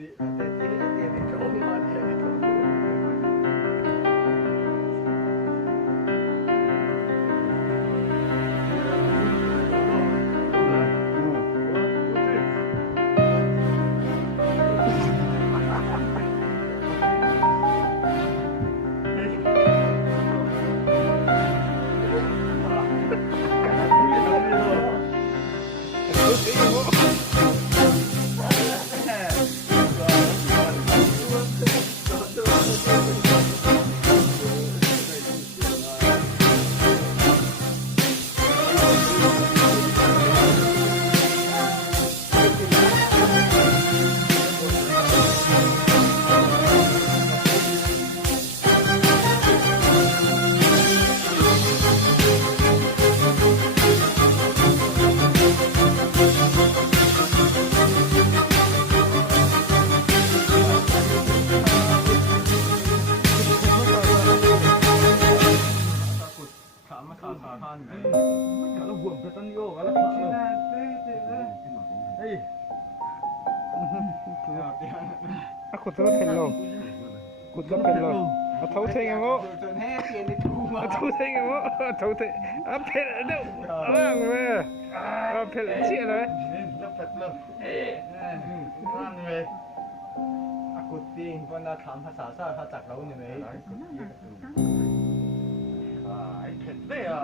sì, tieni calma, tieni calma. Kalau buat beton yo, kalau hey, aku terus hello aku terus hello tahu saya nggak tahu saya nggak tahu saya apa itu orang apa sih lah aku ting pun dah ถามภาษาซ่าเขาจักเราเนี่ยไหมไอ้เผ็ดเลยอ่ะ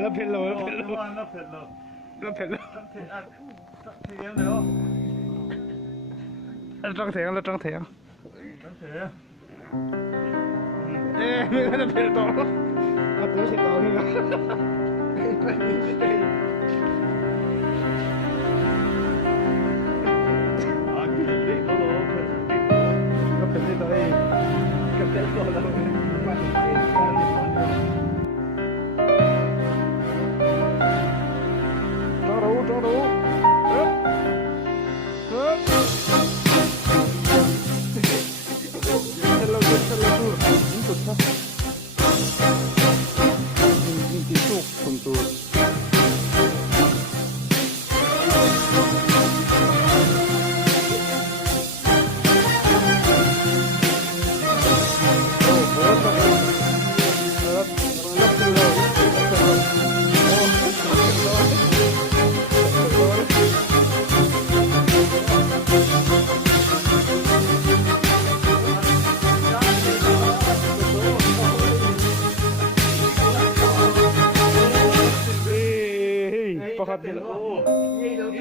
แล้วเผ็ดโล แล้วเผ็ดโลแล้วเผ็ดโล แล้วเผ็ดโล เผ็ดอ่ะเทียมเลยเหรอ แล้วจ้องเถียงแล้วจ้องเถียง ต้องเทียม ไม่ได้เผ็ดต่อเอาตัวเผ็ดต่อพี่ก็เผ็ดที่ตัวเองกับเผ็ดตัวเราต้องร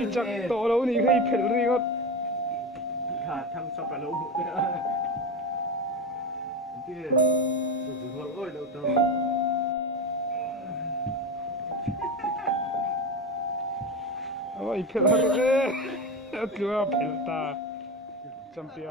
ู้จากโตแล้วนี่คือเผ็ดรีก็ขาดทำสับปะรดที่สุดๆโอ้ยเราต้องโอ้ยเผ็ดเลยคือว่าเผ็ดตาจำเปีย